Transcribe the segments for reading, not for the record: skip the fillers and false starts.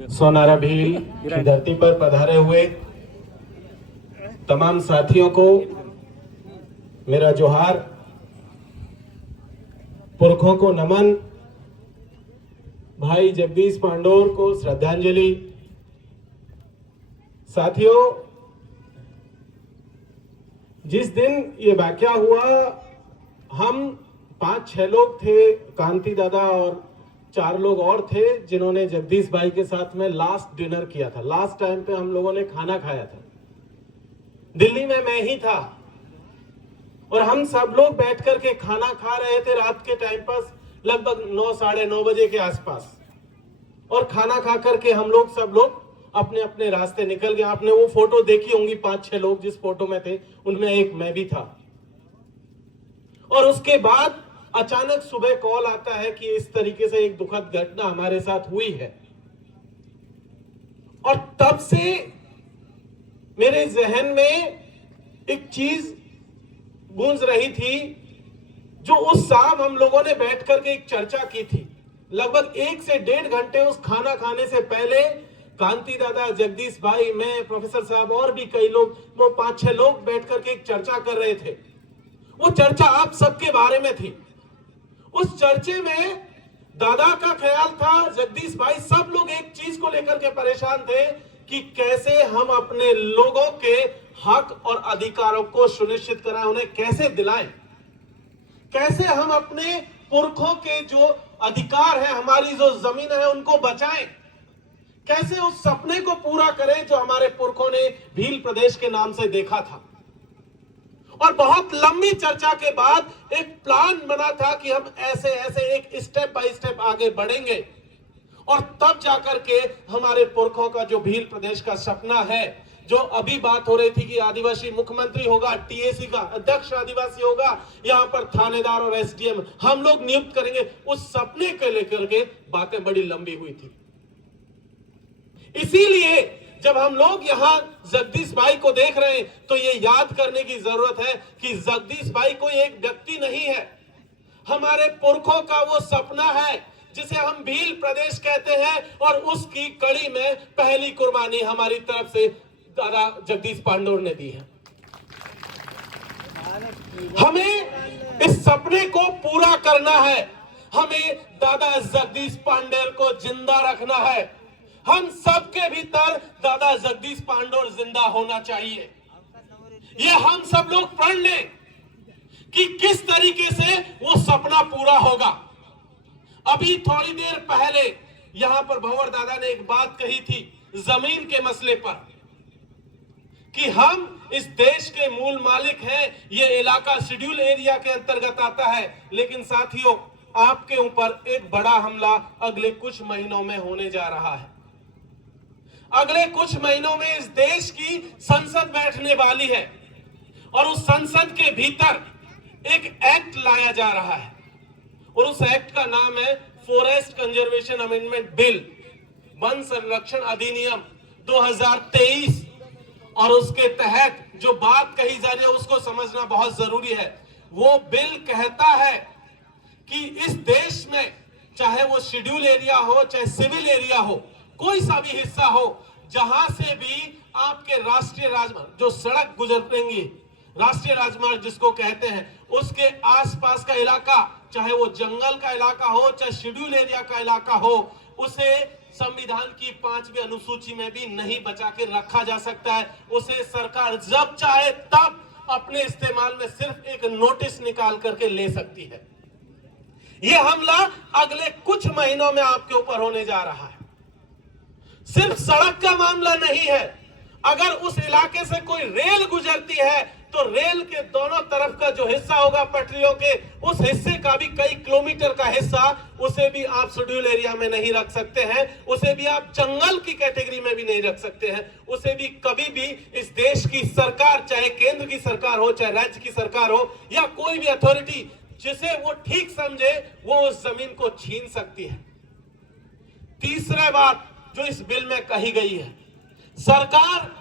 सोनारा भील की धरती पर पधारे हुए तमाम साथियों को मेरा जोहार, पुरखों को नमन, भाई जगदीश पांडोर को श्रद्धांजलि। साथियों, जिस दिन ये वाकया हुआ, हम 5-6 लोग थे, कांति दादा और 4 लोग और थे जिन्होंने जगदीश भाई के साथ में लास्ट डिनर किया था। लास्ट टाइम पे हम लोगों ने खाना खाया था दिल्ली में, मैं ही था और हम सब लोग बैठ करके खाना खा रहे थे रात के टाइम पर, लगभग 9 साढ़े 9 बजे के आसपास। और खाना खा करके हम लोग सब लोग अपने अपने रास्ते निकल गए। आपने वो फोटो देखी होंगी, 5-6 लोग जिस फोटो में थे उनमें एक मैं भी था। और उसके बाद अचानक सुबह कॉल आता है कि इस तरीके से एक दुखद घटना हमारे साथ हुई है। और तब से मेरे जहन में एक चीज गूंज रही थी, जो उस शाम हम लोगों ने बैठ करके एक चर्चा की थी। लगभग 1 से 1.5 घंटे उस खाना खाने से पहले कांति दादा, जगदीश भाई, मैं, प्रोफेसर साहब और भी कई लोग, वो 5-6 लोग बैठ करके एक चर्चा कर रहे थे। वो चर्चा आप सबके बारे में थी। उस चर्चे में दादा का ख्याल था, जगदीश भाई, सब लोग एक चीज को लेकर के परेशान थे कि कैसे हम अपने लोगों के हक और अधिकारों को सुनिश्चित कराएं, उन्हें कैसे दिलाएं, कैसे हम अपने पुरखों के जो अधिकार है, हमारी जो जमीन है, उनको बचाएं, कैसे उस सपने को पूरा करें जो हमारे पुरखों ने भील प्रदेश के नाम से देखा था। और बहुत लंबी चर्चा के बाद एक प्लान बना था कि हम ऐसे ऐसे एक स्टेप बाय स्टेप आगे बढ़ेंगे और तब जाकर के हमारे पुरखों का जो भील प्रदेश का सपना है, जो अभी बात हो रही थी कि आदिवासी मुख्यमंत्री होगा, टीएसी का अध्यक्ष आदिवासी होगा, यहां पर थानेदार और एसडीएम हम लोग नियुक्त करेंगे, उस सपने को लेकर के बातें बड़ी लंबी हुई थी। इसीलिए जब हम लोग यहां जगदीश भाई को देख रहे हैं तो ये याद करने की जरूरत है कि जगदीश भाई कोई एक व्यक्ति नहीं है, हमारे पुरखों का वो सपना है जिसे हम भील प्रदेश कहते हैं। और उसकी कड़ी में पहली कुर्बानी हमारी तरफ से दादा जगदीश पांडोर ने दी है। हमें इस सपने को पूरा करना है, हमें दादा जगदीश पांडोर को जिंदा रखना है। हम सबके भीतर दादा जगदीश पांडोर जिंदा होना चाहिए। ये हम सब लोग पढ़ लें कि किस तरीके से वो सपना पूरा होगा। अभी थोड़ी देर पहले यहां पर भंवर दादा ने एक बात कही थी जमीन के मसले पर, कि हम इस देश के मूल मालिक हैं, ये इलाका शेड्यूल एरिया के अंतर्गत आता है। लेकिन साथियों, आपके ऊपर एक बड़ा हमला अगले कुछ महीनों में होने जा रहा है। अगले कुछ महीनों में इस देश की संसद बैठने वाली है और उस संसद के भीतर एक एक्ट लाया जा रहा है और उस एक्ट का नाम है forest conservation amendment bill, one संरक्षण अधिनियम 2023। और उसके तहत जो बात कही जा रही है उसको समझना बहुत जरूरी है। वो बिल कहता है कि इस देश में चाहे वो शेड्यूल एरिया हो, चाहे सिविल एरिया हो, कोई सा भी हिस्सा हो, जहां से भी आपके राष्ट्रीय राजमार्ग, जो सड़क गुजरेंगी, राष्ट्रीय राजमार्ग जिसको कहते हैं, उसके आसपास का इलाका, चाहे वो जंगल का इलाका हो, चाहे शेड्यूल एरिया का इलाका हो, उसे संविधान की 5वीं अनुसूची में भी नहीं बचा के रखा जा सकता है। उसे सरकार जब चाहे तब अपने इस्तेमाल में सिर्फ एक नोटिस निकाल करके ले सकती है। यह हमला अगले कुछ महीनों में आपके ऊपर होने जा रहा है। सिर्फ सड़क का मामला नहीं है, अगर उस इलाके से कोई रेल गुजरती है तो रेल के दोनों तरफ का जो हिस्सा होगा पटरियों के, उस हिस्से का भी कई किलोमीटर का हिस्सा, उसे भी आप शेड्यूल एरिया में नहीं रख सकते हैं, उसे भी आप जंगल की कैटेगरी में भी नहीं रख सकते हैं। उसे भी कभी भी इस देश की सरकार, चाहे केंद्र की सरकार हो, चाहे राज्य की सरकार हो, या कोई भी अथॉरिटी जिसे वो ठीक समझे, वो उस जमीन को छीन सकती है। तीसरी बात जो इस बिल में कही गई है, सरकार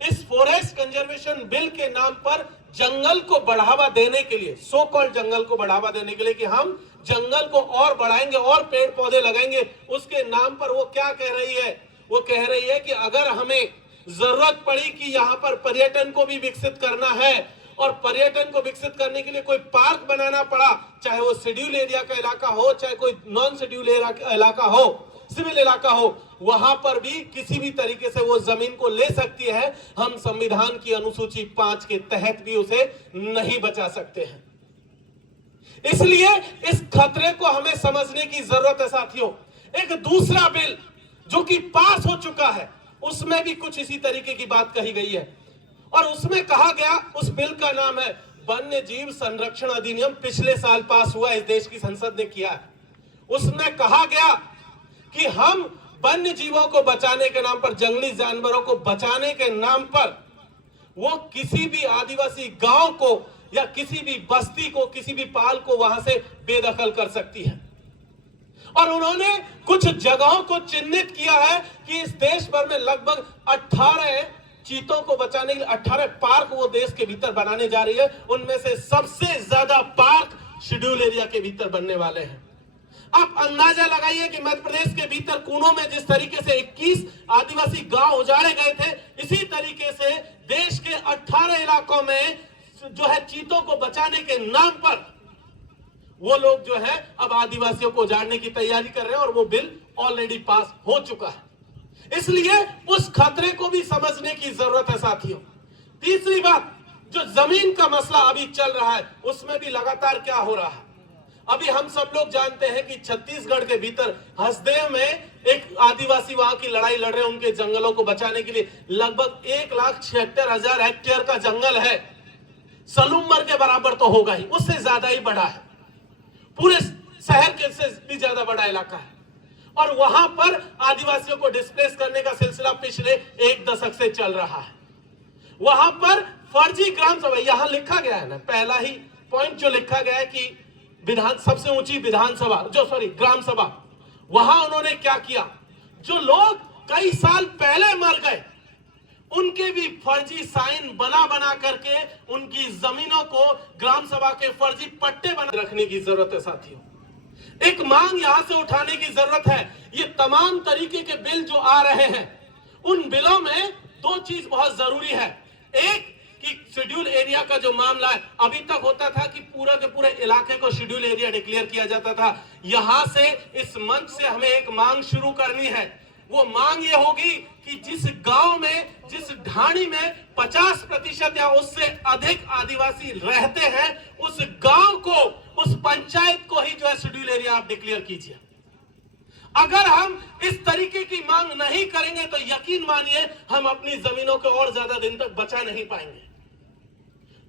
इस फॉरेस्ट कंजर्वेशन बिल के नाम पर जंगल को बढ़ावा देने के लिए, सो कॉल्ड जंगल को बढ़ावा देने के लिए कि हम जंगल को और बढ़ाएंगे और पेड़ पौधे लगाएंगे, उसके नाम पर वो क्या कह रही है? वो कह रही है कि अगर हमें जरूरत पड़ी कि यहाँ पर पर्यटन को भी विकसित करना है और पर्यटन को विकसित करने के लिए कोई पार्क बनाना पड़ा, चाहे वो शेड्यूल एरिया का इलाका हो, चाहे कोई नॉन शेड्यूल इलाका हो, सिविल इलाका हो, वहां पर भी किसी भी तरीके से वो जमीन को ले सकती है। हम संविधान की अनुसूची 5 के तहत भी उसे नहीं बचा सकते हैं। इसलिए इस खतरे को हमें समझने की जरूरत है साथियों। एक दूसरा बिल जो कि पास हो चुका है, उसमें भी कुछ इसी तरीके की बात कही गई है और उसमें कहा गया, उस बिल का नाम है वन्य जीव संरक्षण अधिनियम, पिछले साल पास हुआ, इस देश की संसद ने किया है। उसमें कहा गया कि हम वन्य जीवों को बचाने के नाम पर, जंगली जानवरों को बचाने के नाम पर, वो किसी भी आदिवासी गांव को या किसी भी बस्ती को, किसी भी पाल को वहां से बेदखल कर सकती है। और उन्होंने कुछ जगहों को चिन्हित किया है कि इस देश भर में लगभग 18 चीतों को बचाने के लिए 18 पार्क वो देश के भीतर बनाने जा रही है। उनमें से सबसे ज्यादा पार्क शेड्यूल एरिया के भीतर बनने वाले हैं। आप अंदाजा लगाइए कि मध्य प्रदेश के भीतर कूनों में जिस तरीके से 21 आदिवासी गांव उजाड़े गए थे, इसी तरीके से देश के 18 इलाकों में जो है चीतों को बचाने के नाम पर वो लोग जो है अब आदिवासियों को उजाड़ने की तैयारी कर रहे हैं और वो बिल ऑलरेडी पास हो चुका है। इसलिए उस खतरे को भी समझने की जरूरत है साथियों। तीसरी बात, जो जमीन का मसला अभी चल रहा है, उसमें भी लगातार क्या हो रहा है। अभी हम सब लोग जानते हैं कि छत्तीसगढ़ के भीतर हसदेव में एक आदिवासी वहां की लड़ाई लड़ रहे हैं उनके जंगलों को बचाने के लिए। लगभग 1,76,000 हेक्टेयर का जंगल है, सलूमर के बराबर तो होगा ही, उससे ज्यादा ही बड़ा है, पूरे शहर के से भी ज्यादा बड़ा इलाका है। और वहां पर आदिवासियों को डिस्प्लेस करने का सिलसिला पिछले 1 दशक से चल रहा है। वहां पर फर्जी ग्राम सभा, यहां लिखा गया है ना, पहला ही पॉइंट जो लिखा गया है कि सबसे ऊंची विधानसभा, ग्राम सभा, वहां उन्होंने क्या किया, जो लोग कई साल पहले मर गए उनके भी फर्जी साइन बना बना करके उनकी जमीनों को ग्राम सभा के फर्जी पट्टे बना रखने की जरूरत है साथियों। एक मांग यहां से उठाने की जरूरत है। ये तमाम तरीके के बिल जो आ रहे हैं, उन बिलों में 2 चीज बहुत जरूरी है। एक कि शेड्यूल एरिया का जो मामला है, अभी तक होता था कि पूरा के पूरे इलाके को शेड्यूल एरिया डिक्लेयर किया जाता था। यहां से, इस मंच से हमें एक मांग शुरू करनी है। वो मांग ये होगी कि जिस गांव में, जिस ढाणी में 50% या उससे अधिक आदिवासी रहते हैं, उस गांव को, उस पंचायत को ही जो है शेड्यूल एरिया आप डिक्लेयर कीजिए। अगर हम इस तरीके की मांग नहीं करेंगे तो यकीन मानिए हम अपनी जमीनों को और ज्यादा दिन तक बचा नहीं पाएंगे।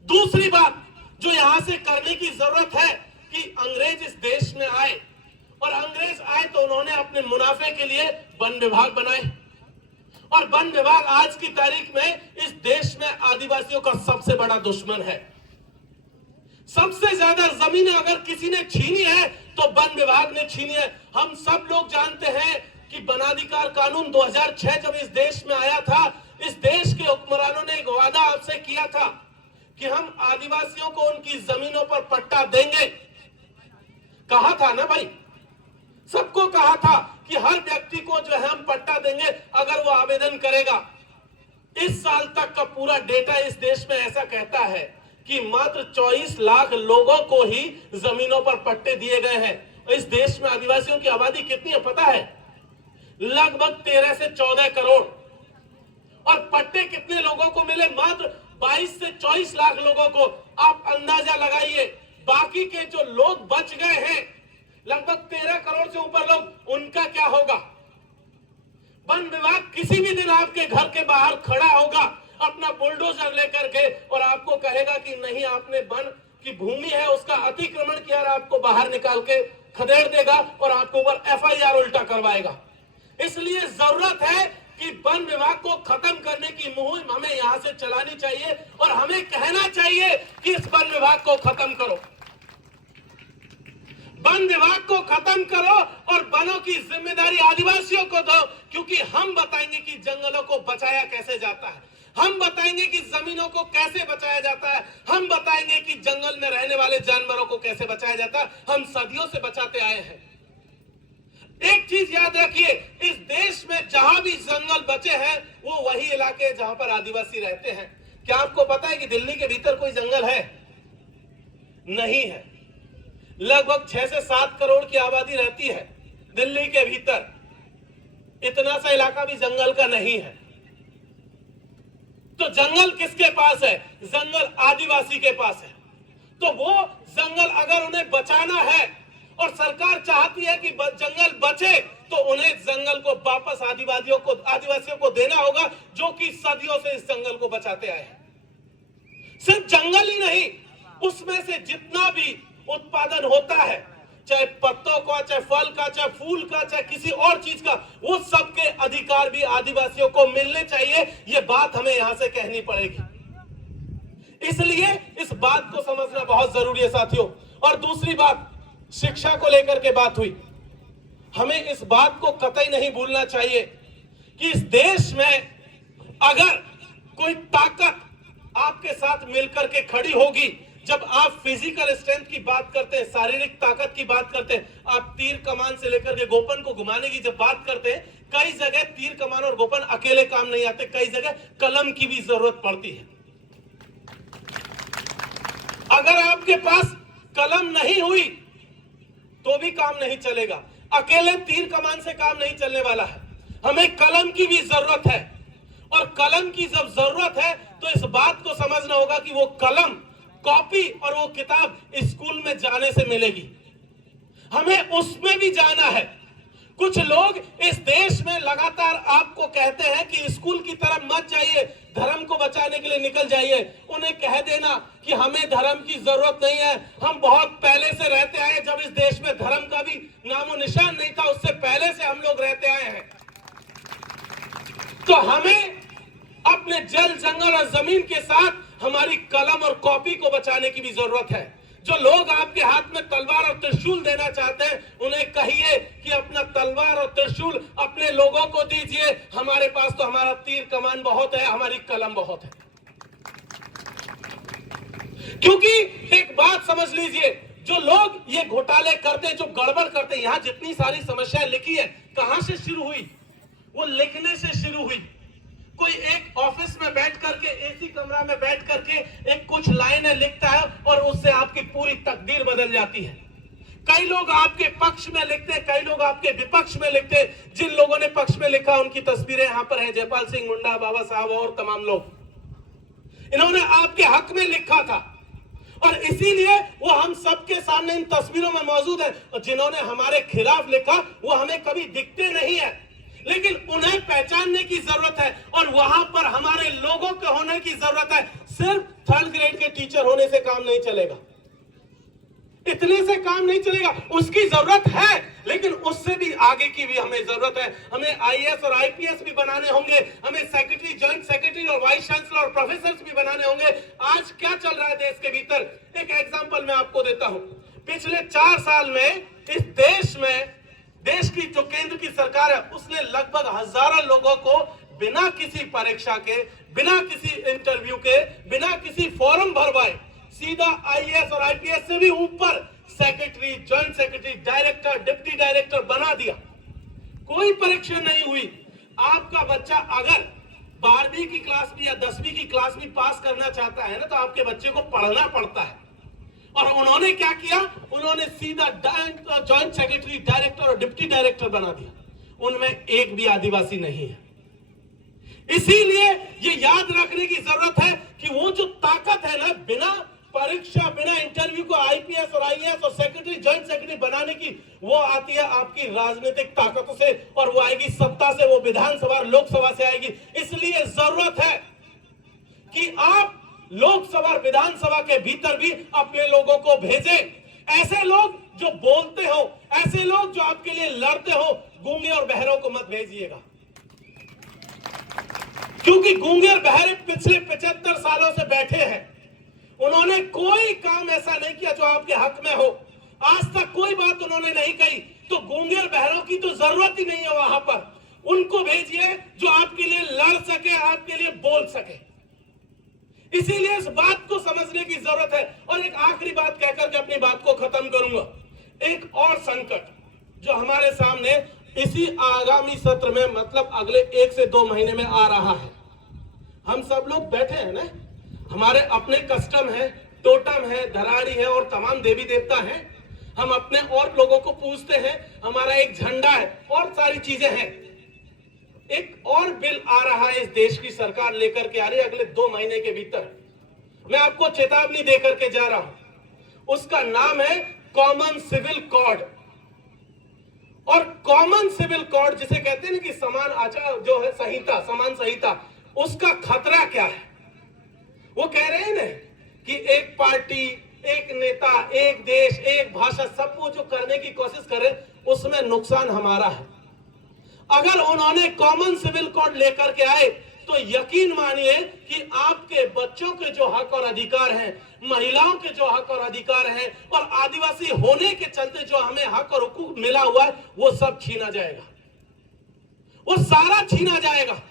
दूसरी बात जो यहां से करने की जरूरत है कि अंग्रेज इस देश में आए, और अंग्रेज आए तो उन्होंने अपने मुनाफे के लिए वन विभाग बनाए, और वन विभाग आज की तारीख में इस देश में आदिवासियों का सबसे बड़ा दुश्मन है। सबसे ज्यादा जमीनें अगर किसी ने छीनी है तो वन विभाग ने छीनी है। हम सब लोग जानते हैं कि वनाधिकार कानून 2006 जब इस देश में आया था, इस देश के हुक्मरानों ने एक वादा आपसे किया था कि हम आदिवासियों को उनकी जमीनों पर पट्टा देंगे। कहा था ना भाई, सबको कहा था कि हर व्यक्ति को जो है हम पट्टा देंगे अगर वो आवेदन करेगा। इस साल तक का पूरा डेटा इस देश में ऐसा कहता है कि मात्र 24 लाख लोगों को ही जमीनों पर पट्टे दिए गए हैं। इस देश में आदिवासियों की आबादी कितनी है पता है? लगभग 13 से 14 करोड़। और पट्टे कितने लोगों को मिले? मात्र 22 से 24 लाख लोगों को। आप अंदाजा लगाइए, बाकी के जो लोग बच गए हैं, लगभग 13 करोड़ से ऊपर लोग, उनका क्या होगा? वन विभाग किसी भी दिन आपके घर के बाहर खड़ा होगा अपना बुलडोजर लेकर के और आपको कहेगा कि नहीं, आपने वन की भूमि है उसका अतिक्रमण किया, और आपको बाहर निकाल के खदेड़ देगा और आपके ऊपर FIR उल्टा करवाएगा। इसलिए जरूरत है कि वन विभाग को खत्म करने की मुहिम हमें यहां से चलानी चाहिए और हमें कहना चाहिए कि इस वन विभाग को खत्म करो, वन विभाग को खत्म करो और वनों की जिम्मेदारी आदिवासियों को दो। क्योंकि हम बताएंगे कि जंगलों को बचाया कैसे जाता है, हम बताएंगे कि जमीनों को कैसे बचाया जाता है, हम बताएंगे कि जंगल में रहने वाले जानवरों को कैसे बचाया जाता है, हम सदियों से बचाते आए हैं। एक चीज याद रखिए, इस देश में जहां भी जंगल बचे हैं वो वही इलाके हैं जहां पर आदिवासी रहते हैं। क्या आपको पता है कि दिल्ली के भीतर कोई जंगल है? नहीं है। लगभग 6 से 7 करोड़ की आबादी रहती है दिल्ली के भीतर, इतना सा इलाका भी जंगल का नहीं है। तो जंगल किसके पास है? जंगल आदिवासी के पास है। तो वो जंगल अगर उन्हें बचाना है और सरकार चाहती है कि जंगल बचे, तो उन्हें जंगल को वापस आदिवासियों को देना होगा, जो कि सदियों से इस जंगल को बचाते आए हैं। सिर्फ जंगल ही नहीं, उसमें से जितना भी उत्पादन होता है, चाहे पत्तों का, चाहे फल का, चाहे फूल का, चाहे किसी और चीज का, वो सबके अधिकार भी आदिवासियों को मिलने चाहिए। ये बात हमें यहां से कहनी पड़ेगी। इसलिए इस बात को समझना बहुत जरूरी है साथियों। और दूसरी बात, शिक्षा को लेकर के बात हुई। हमें इस बात को कतई नहीं भूलना चाहिए कि इस देश में अगर कोई ताकत आपके साथ मिलकर के खड़ी होगी, जब आप फिजिकल स्ट्रेंथ की बात करते हैं, शारीरिक ताकत की बात करते हैं, आप तीर कमान से लेकर के गोपन को घुमाने की जब बात करते हैं, कई जगह तीर कमान और गोपन अकेले काम नहीं आते, कई जगह कलम की भी जरूरत पड़ती है। अगर आपके पास कलम नहीं हुई तो भी काम नहीं चलेगा, अकेले तीर कमान से काम नहीं चलने वाला है। हमें कलम की भी जरूरत है, और कलम की जब जरूरत है तो इस बात को समझना होगा कि वो कलम, कॉपी और वो किताब स्कूल में जाने से मिलेगी। हमें उसमें भी जाना है। कुछ लोग इस देश में लगातार आपको कहते हैं कि स्कूल की तरफ मत जाइए, धर्म को बचाने के लिए निकल जाइए। उन्हें कह देना कि हमें धर्म की जरूरत नहीं है, हम बहुत पहले से रहते आए, जब इस देश में धर्म का भी नामो निशान नहीं था, उससे पहले से हम लोग रहते आए हैं। तो हमें अपने जल, जंगल और जमीन के साथ हमारी कलम और कॉपी को बचाने की भी जरूरत है। जो लोग आपके हाथ में तलवार और त्रिशूल देना चाहते हैं, उन्हें कहिए कि अपना तलवार और त्रिशूल अपने लोगों को दीजिए। हमारे पास तो हमारा तीर कमान बहुत है, हमारी कलम बहुत है। क्योंकि एक बात समझ लीजिए, जो लोग ये घोटाले करते हैं, जो गड़बड़ करते हैं, यहां जितनी सारी समस्याएं लिखी है, कहां से शुरू हुई? वो लिखने से शुरू हुई। कोई एक ऑफिस में बैठ करके, एसी कमरा में बैठ करके एक कुछ लाइनें लिखता है और उससे आपकी पूरी तकदीर बदल जाती है। कई लोग आपके पक्ष में लिखते हैं, कई लोग आपके विपक्ष में लिखते हैं। जिन लोगों ने पक्ष में लिखा उनकी तस्वीरें यहां पर है, जयपाल सिंह मुंडा, बाबा साहब और तमाम लोग। इन्होंने आपके हक में लिखा था और इसीलिए वो हम सबके सामने इन तस्वीरों में मौजूद है। और जिन्होंने हमारे खिलाफ लिखा वो हमें कभी दिखते नहीं है, लेकिन उन्हें पहचानने की जरूरत है और वहां पर हमारे लोगों के होने की जरूरत है। सिर्फ 3rd ग्रेड के टीचर होने से काम नहीं चलेगा, इतने से काम नहीं चलेगा। उसकी जरूरत है, लेकिन उससे भी आगे की भी हमें जरूरत है। हमें आईएएस और आईपीएस भी बनाने होंगे, हमें सेक्रेटरी, जॉइंट सेक्रेटरी और वाइस चांसलर और प्रोफेसर भी बनाने होंगे। आज क्या चल रहा है देश के भीतर, एक एग्जांपल मैं आपको देता हूं। पिछले 4 साल में इस देश में, देश की जो केंद्र की सरकार है, उसने लगभग हजारों लोगों को बिना किसी परीक्षा के, बिना किसी इंटरव्यू के, बिना किसी फॉर्म भरवाए सीधा आईएएस और आईपीएस से भी ऊपर secretary, joint secretary, director, deputy director बना दिया। कोई परीक्षा नहीं हुई। आपका बच्चा अगर 12वीं की क्लास भी या 10वीं की क्लास भी पास करना चाहता है ना, तो आपके बच्चे को पढ़ना पड़ता है। और उन्होंने क्या किया, उन्होंने सीधा जॉइंट सेक्रेटरी, डायरेक्टर और डिप्टी डायरेक्टर बना दिया। उनमें एक भी आदिवासी नहीं है। इसीलिए ये याद रखने की जरूरत है कि वो जो ताकत है ना, बिना परीक्षा, बिना इंटरव्यू को आईपीएस और आईएएस और सेक्रेटरी, जॉइंट सेक्रेटरी बनाने की, वो आती है आपकी राजनीतिक ताकतों से, और वो आएगी सत्ता से, वो विधानसभा, लोकसभा से आएगी। इसलिए जरूरत है कि आप लोकसभा, विधानसभा के भीतर भी अपने लोगों को भेजें। ऐसे लोग जो बोलते हो, ऐसे लोग जो आपके लिए लड़ते हो। गूंगे और बहरों को मत भेजिएगा, क्योंकि गूंगे और बहरे पिछले 75 सालों से बैठे हैं। उन्होंने कोई काम ऐसा नहीं किया जो आपके हक में हो। आज तक कोई बात उन्होंने नहीं कही। तो गूंगे और बहरों की तो जरूरत ही नहीं है वहां पर। उनको भेजिए जो आपके लिए लड़ सके, आपके लिए बोल सके। इसीलिए इस बात को समझने की जरूरत है। और एक आखिरी बात कहकर के अपनी बात को खत्म करूंगा। एक और संकट जो हमारे सामने इसी आगामी सत्र में, मतलब अगले 1 से 2 महीने में आ रहा है। हम सब लोग बैठे हैं ना, हमारे अपने कस्टम है, टोटम है, धराड़ी है और तमाम देवी देवता हैं। हम अपने और लोगों को पूजते हैं, हमारा एक झंडा है और सारी चीजें हैं। एक और बिल आ रहा है, इस देश की सरकार लेकर के आ रही है अगले 2 महीने के भीतर। मैं आपको चेतावनी देकर के जा रहा हूं। उसका नाम है कॉमन सिविल कोड। और कॉमन सिविल कोड जिसे कहते हैं ना कि समान आचार जो है संहिता, समान संहिता, उसका खतरा क्या है? वो कह रहे हैं ना कि एक पार्टी, एक नेता, एक देश, एक भाषा, सब वो जो करने की कोशिश कर रहे हैं उसमें नुकसान हमारा है। अगर उन्होंने कॉमन सिविल कोड लेकर के आए तो यकीन मानिए कि आपके बच्चों के जो हक और अधिकार हैं, महिलाओं के जो हक और अधिकार हैं और आदिवासी होने के चलते जो हमें हक और हुकूक मिला हुआ है वो सब छीना जाएगा, वो सारा छीना जाएगा।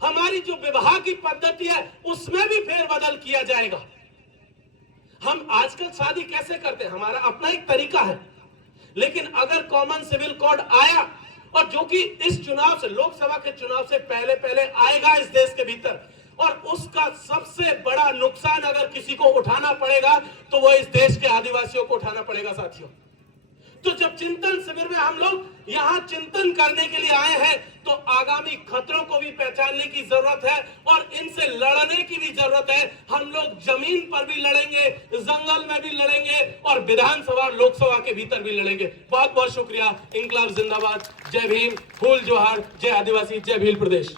हमारी जो विवाह की पद्धति है उसमें भी फेरबदल किया जाएगा। हम आजकल शादी कैसे करते हैं, हमारा अपना एक तरीका है, लेकिन अगर कॉमन सिविल कोड आया और जो कि इस चुनाव से, लोकसभा के चुनाव से पहले पहले आएगा इस देश के भीतर, और उसका सबसे बड़ा नुकसान अगर किसी को उठाना पड़ेगा तो वो इस देश के आदिवासियों को उठाना पड़ेगा साथियों। तो जब चिंतन शिविर में हम लोग यहां चिंतन करने के लिए आए हैं तो आगामी खतरों को भी पहचानने की जरूरत है और इनसे लड़ने की भी जरूरत है। हम लोग जमीन पर भी लड़ेंगे, जंगल में भी लड़ेंगे और विधानसभा लोकसभा के भीतर भी लड़ेंगे। बहुत बहुत शुक्रिया। इंकलाब जिंदाबाद। जय भीम, फूल जोहार, जय आदिवासी, जय भील प्रदेश।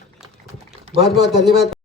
बहुत बहुत धन्यवाद।